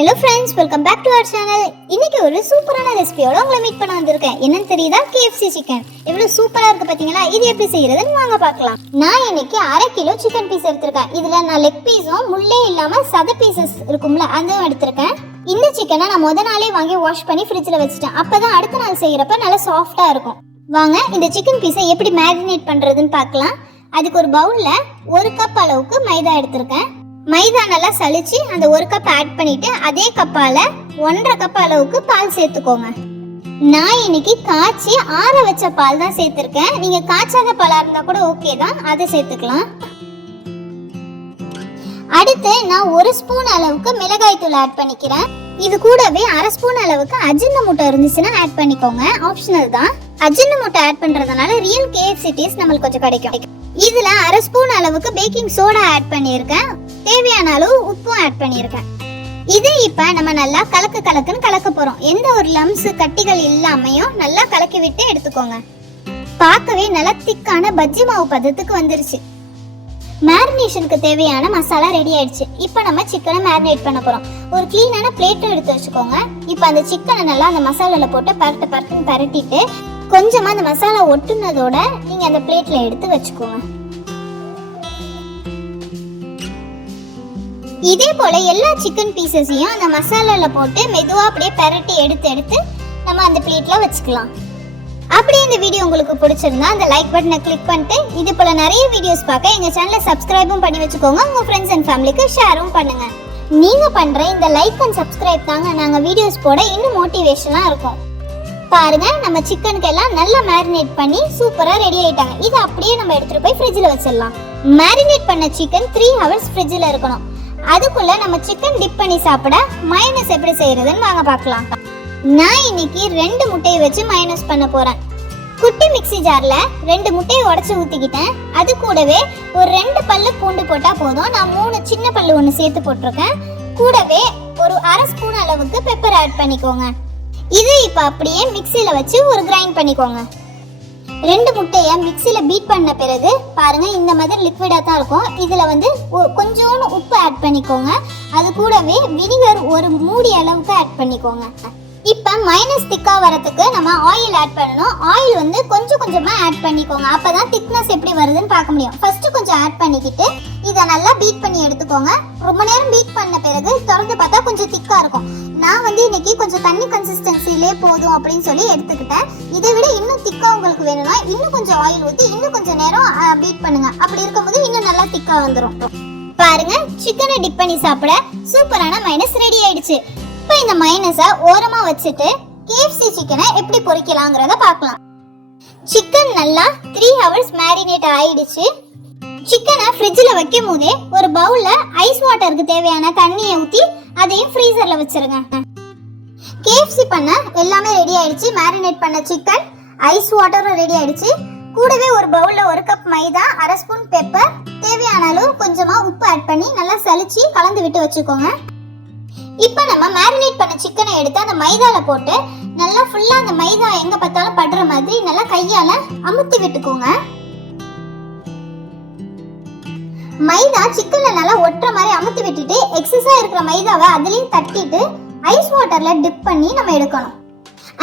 Hello friends, welcome back to our channel. இன்னைக்கு ஒரு சூப்பரான ரெசிபியோட உங்களை மீட் பண்ண வந்திருக்கேன். என்னன்னு தெரியுதா? KFC chicken. எவ்வளவு சூப்பரா இருக்கு பாத்தீங்களா? இது எப்படி செய்யறதுன்னு வாங்க பார்க்கலாம். நான் இன்னைக்கு 1/2 கிலோ சிக்கன் பீஸ் எடுத்திருக்கேன். இதுல நான் லெக் பீஸும் முள்ளே இல்லாம சத பீசஸ் இருக்கும்ல அதுவும் எடுத்திருக்கேன். இந்த சிக்கனை நான் முத நாளே வாங்கி வாஷ் பண்ணி ஃப்ரிட்ஜ்ல வச்சிட்டேன். அப்பதான் அடுத்த நாள் செய்யறப்ப நல்லா சாஃப்டா இருக்கும். வாங்க இந்த சிக்கன் பீஸை எப்படி மேரினேட் பண்றதுன்னு பார்க்கலாம். அதுக்கு ஒரு பவுல்ல 1 கப் அளவுக்கு மைதா எடுத்திருக்கேன். மைதா நல்லா சலிச்சு அந்த 1 கப் ஆட் பண்ணிட்டு அதே கப்பால 1.5 கப் அளவுக்கு பால் சேர்த்துக்கோங்க. நான் இன்னைக்கு காய்ச்சி ஆற வச்ச பால் தான் சேர்த்திருக்கேன். நீங்க காய்ச்சாத பாலா இருந்தா கூட ஓகே தான், அதை சேர்த்துக்கலாம். அடுத்து நான் 1 ஸ்பூன் அளவுக்கு மிளகாய் தூள் ஆட் பண்ணிக்கிறேன். இது கூடவே 1/2 ஸ்பூன் அளவுக்கு அஜினமோட்டோ இருந்துச்சுன்னா ஆட் பண்ணிக்கோங்க, ஆப்ஷனல் தான். அஜினமோட்டோ ஆட் பண்றதுனால ரியல் KFC டேஸ்ட் நம்மளுக்கு கொஞ்சம் கிடைக்கும். இதுல 1/2 ஸ்பூன் அளவுக்கு பேக்கிங் சோடா ஆட் பண்ணியிருக்கேன். தேவையான அளவு உப்பும் ஆட் பண்ணியிருக்கேன். இது இப்ப நம்ம நல்லா கலக்குன்னு கலக்க போறோம். எந்த ஒரு லம்ஸ் கட்டிகள் இல்லாமையும் நல்லா கலக்கி விட்டு எடுத்துக்கோங்க. பார்க்கவே நல்லா திக்கான பஜ்ஜி மாவு பதத்துக்கு வந்துருச்சு. மேரினேஷனுக்கு தேவையான மசாலா ரெடி ஆயிடுச்சு. இப்போ நம்ம சிக்கனை மேரினேட் பண்ண போறோம். ஒரு கிளீனான பிளேட் எடுத்து வச்சுக்கோங்க. இப்போ அந்த சிக்கனை நல்லா அந்த மசாலால போட்டு பரட்டுன்னு பரட்டிட்டு கொஞ்சமா அந்த மசாலா ஒட்டுனதோட நீங்க அந்த பிளேட்ல எடுத்து வச்சுக்கோங்க. இதே போல எல்லா சிக்கன் பீசஸையும் அந்த மசாலால போட்டு மெதுவா அப்படியே பரட்டி எடுத்து நம்ம அந்த பிளேட்ல வச்சுக்கலாம். அப்படியே இந்த வீடியோ உங்களுக்கு பிடிச்சிருந்தா அந்த லைக் பட்டனை கிளிக் பண்ணிட்டு இது போல நிறைய வீடியோஸ் பார்க்க எங்க சேனலை சப்ஸ்கிரைபும் பண்ணி வச்சுக்கோங்க. உங்க ஃப்ரெண்ட்ஸ் அண்ட் ஃபேமிலிக்கு ஷேரும் பண்ணுங்க. நீங்க பண்ற இந்த லைக் அண்ட் சப்ஸ்கிரைப் தாங்க நாங்க வீடியோஸ் போட இன்னும் மோட்டிவேஷனா இருக்கும். பாருங்க, நம்ம சிக்கனுக்கு எல்லாம் நல்லா மேரினேட் பண்ணி சூப்பரா ரெடி ஆயிட்டாங்க. இது அப்படியே நம்ம எடுத்துட்டு போய் ஃப்ரிட்ஜ்ல வச்சிடலாம். மேரினேட் பண்ண சிக்கன் 3 hours ஃப்ரிட்ஜ்ல இருக்கணும். அதுக்குள்ள நம்ம சிக்கன் டிப் பண்ணி சாப்பிட மயோனைஸ் எப்படி செய்யறதுன்னு வாங்க பார்க்கலாம். நான் இன்னைக்கு 2 முட்டையை வச்சு மயோனைஸ் பண்ண போறேன். குட்டி மிக்ஸி ஜார்ல 2 முட்டையை உடைச்சு ஊத்திக்கிட்டேன். அது கூடவே ஒரு 2 பல்லு பூண்டு போட்டா போதும். நான் 3 சின்ன பல்லு ஒன்று சேர்த்து போட்டிருக்கேன். கூடவே ஒரு 1/2 ஸ்பூன் அளவுக்கு பெப்பர் ஆட் பண்ணிக்கோங்க. இது இப்போ அப்படியே மிக்ஸில வச்சு ஒரு கிரைண்ட் பண்ணிக்கோங்க. 2 முட்டையை மிக்ஸில பீட் பண்ண பிறகு பாருங்க இந்த மாதிரி லிக்விடா தான் இருக்கும். இதுல கொஞ்சோண்டு உப்பு ஆட் பண்ணிக்கோங்க. அது கூடவே வினிகர் ஒரு மூடி அளவுக்கு ஆட் பண்ணிக்கோங்க. இப்போ மைனஸ் திக்கா வரதுக்கு நம்ம ஆயில் ஆட் பண்ணணும். ஆயில் கொஞ்சமா ஆட் பண்ணிக்கோங்க. அப்பதான் திக்னஸ் எப்படி வருதுன்னு பார்க்க முடியும். ஃபர்ஸ்ட் கொஞ்சம் ஆட் பண்ணிக்கிட்டு இதை நல்லா பீட் பண்ணி எடுத்துக்கோங்க. ரொம்ப நேரம் பீட் பண்ண பிறகு திறந்து பார்த்தா கொஞ்சம் திக்கா இருக்கும். நான் இன்னைக்கு கொஞ்சம் தண்ணி கன்சிஸ்டன்சிலே போதும் அப்படின்னு சொல்லி எடுத்துக்கிட்டேன். இதை விட இன்னும் திக்கா உங்களுக்கு வேணும்னா இன்னும் கொஞ்சம் ஆயில் ஊற்றி இன்னும் கொஞ்சம் நேரம் பீட் பண்ணுங்க. அப்படி இருக்கும்போது இன்னும் நல்லா திக்கா வந்துடும். பாருங்க, சிக்கனை டிப் பண்ணி சாப்பிட சூப்பரான மைனஸ் ரெடி ஆயிடுச்சு. இப்போ இந்த மைனஸை ஓரமா வச்சுட்டு KFC சிக்கனை எப்படி பொரிக்கலாங்கிறத பார்க்கலாம். சிக்கன் நல்லா 3 hours மேரினேட் ஆயிடுச்சு. சிக்கனை ஃப்ரிட்ஜில் வைக்கும் போதே ஒரு பவுல்ல ஐஸ் வாட்டருக்கு தேவையான தண்ணியை ஊற்றி அதையும் ஃப்ரீசர்ல வச்சிருங்க. KFC பண்ண எல்லாமே ரெடி ஆயிடுச்சு. மேரினேட் பண்ண சிக்கன், ஐஸ் வாட்டரும் ரெடி ஆயிடுச்சு. கூடவே ஒரு பவுல்ல 1 கப் மைதா, 1/2 ஸ்பூன் பெப்பர், தேவையான அளவு கொஞ்சமா உப்பு ஆட் பண்ணி நல்லா சலிச்சு கலந்து விட்டு வச்சுக்கோங்க. இப்போ நம்ம மேரினேட் பண்ண சிக்கனை எடுத்து அந்த மைதால போட்டு நல்லா ஃபுல்லா அந்த மைதா எங்க பார்த்தாலும் படுற மாதிரி நல்லா கையால அமுத்தி விட்டுக்கோங்க. மைதா சிக்கன்ல நல்லா ஒட்டுற மாதிரி அமுத்தி விட்டுட்டு எக்ஸஸா இருக்கிற மைதாவை அதுலயும் தட்டிட்டு ஐஸ் வாட்டர்ல டிப் பண்ணி நம்ம எடுக்கணும்.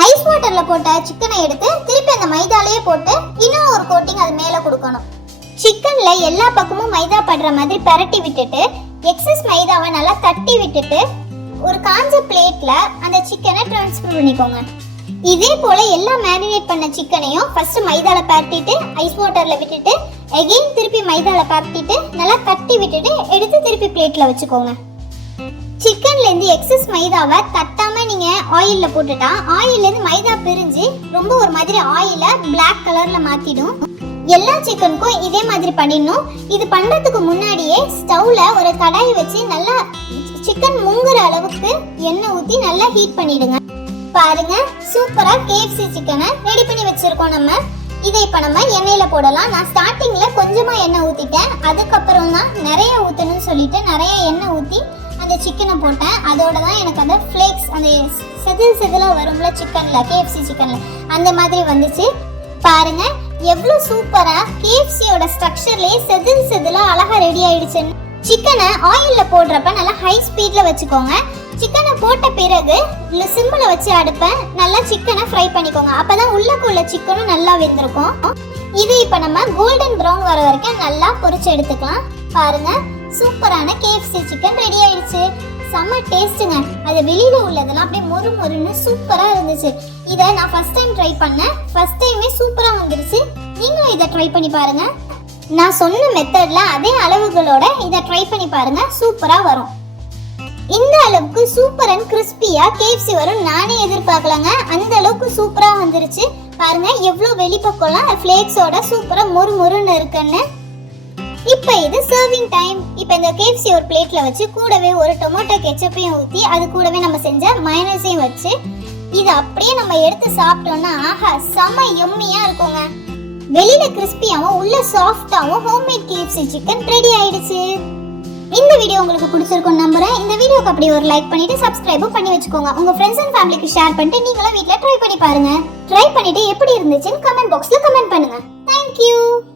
ஐஸ் வாட்டர்ல போட்ட சிக்கனை எடுத்து திருப்பி அந்த மைதாலேயே போட்டு இன்னும் ஒரு கோட்டிங் அது மேல கொடுக்கணும். சிக்கன்ல எல்லா பக்கமும் மைதா படுற மாதிரி பரட்டி விட்டுட்டு எக்ஸஸ் மைதாவை நல்லா தட்டி விட்டுட்டு ஒரு காஞ்ச பிளேட்ல அந்த சிக்கனை ட்ரான்ஸ்ஃபர் பண்ணிக்கோங்க. இதே போல எல்லா மேரினேட் பண்ண சிக்கனையும் ஃபர்ஸ்ட் மைதால பரட்டிட்டு ஐஸ் வாட்டர்ல விட்டுட்டு அகைன் திருப்பி மைதால பரட்டிட்டு நல்லா தட்டி விட்டுட்டு எடுத்து திருப்பி பிளேட்ல வச்சுக்கோங்க. சிக்கன்ல இருந்து எக்ஸஸ் மைதாவை தட்டாம நீங்க ஆயில்ல போட்டுட்டா ஆயில்ல இருந்து மைதா பிரிஞ்சு ரொம்ப ஒரு மாதிரி ஆயில பிளாக் கலர்ல மாத்திடும். எல்லா சிக்கனுக்கும் இதே மாதிரி பண்ணிடணும். இது பண்றதுக்கு முன்னாடியே ஸ்டவ்ல ஒரு கடாய் வச்சு நல்லா சிக்கன் முங்குற அளவுக்கு எண்ணெய் ஊற்றி நல்லா ஹீட் பண்ணிடுங்க. பாருங்க, சூப்பரா KFC சிக்கனை ரெடி பண்ணி வச்சிருக்கோம். நம்ம இதை இப்போ நம்ம எண்ணெயில போடலாம். நான் ஸ்டார்டிங்ல கொஞ்சமா எண்ணெய் ஊத்திட்டேன். அதுக்கப்புறம் தான் நிறைய ஊற்றணும்னு சொல்லிட்டு நிறைய எண்ணெய் ஊற்றி அந்த சிக்கனை போட்டேன். அதோட தான் எனக்கு அந்த ஃப்ளேக்ஸ் அந்த செதிலா வரும்ல சிக்கன்ல, KFC சிக்கன்ல அந்த மாதிரி வந்துச்சு. பாருங்க எவ்வளவு சூப்பரா KFCயோட ஸ்ட்ரக்சர்லயே செதிலா அழகா ரெடி ஆயிடுச்சுன்னு. சிக்கனை ஆயில்ல போடுறப்ப நல்லா ஹை ஸ்பீட்ல வச்சுக்கோங்க. சிக்கனை போட்ட பிறகு சிம்ல வச்சு அடுப்பை நல்லா சிக்கனை ஃப்ரை பண்ணிக்கோங்க. அப்பதான் உள்ளக்குள்ள சிக்கனும் நல்லா வெந்திருக்கும். இது இப்ப நம்ம கோல்டன் ப்ரௌன் வர வரைக்கும் நல்லா பொரிச்சு எடுத்துக்கலாம். பாருங்க, சூப்பரான KFC சிக்கன் ரெடி ஆயிடுச்சு. செம்ம டேஸ்ட்டுங்க. அது வெளியில உள்ளதெல்லாம் அப்படியே மொறு மொறுன்னு சூப்பரா இருந்துச்சு. இதை நான் ஃபர்ஸ்ட் டைம் ட்ரை பண்ணேன். ஃபர்ஸ்ட் டைமே சூப்பரா வந்துருச்சு. நீங்களும் இதை ட்ரை பண்ணி பாருங்க. நான் சொன்ன மெத்தட்ல அதே அளவுகளோட இதை ட்ரை பண்ணி பாருங்க, சூப்பரா வரும். இந்த அளவுக்கு சூப்பர் அண்ட் கிறிஸ்பியா KFC வரும் நானே எதிர்பார்க்கலங்க. அந்த அளவுக்கு சூப்பரா வந்துருச்சு. பாருங்க எவ்வளவு வெளிப்பக்கம்லாம் ஃபிளேக்ஸோட சூப்பரா மொறு மொறுன்னு இருக்குன்னு. இப்போ இது சர்விங் டைம். இப்போ இந்த KFC ஒரு பிளேட்ல வச்சு கூடவே ஒரு டொமேட்டோ கெச்சப்பையும் ஊற்றி அது கூடவே நம்ம செஞ்ச மயோனைஸையும் வச்சு இதை அப்படியே நம்ம எடுத்து சாப்பிட்டோம்னா ஆஹா செம எம்மியா இருக்குங்க. வெளியில கிறிஸ்பியாவும் உள்ள சாஃப்டாவும் ஹோம்மேட் KFC சிக்கன் ரெடி ஆயிடுச்சு. இந்த வீடியோ உங்களுக்கு பிடிச்சிருக்கும் நம்புறேன். இந்த வீடியோக்கு அப்படியே ஒரு லைக் பண்ணிட்டு சப்ஸ்கிரைபும் பண்ணி வச்சுக்கோங்க. உங்க ஃப்ரெண்ட்ஸ் அண்ட் ஃபேமிலிக்கு ஷேர் பண்ணிட்டு நீங்களும் வீட்ல ட்ரை பண்ணி பாருங்க. ட்ரை பண்ணிட்டு எப்படி இருந்துச்சுன்னு கமெண்ட் பாக்ஸ்ல கமெண்ட் பண்ணுங்க. Thank you.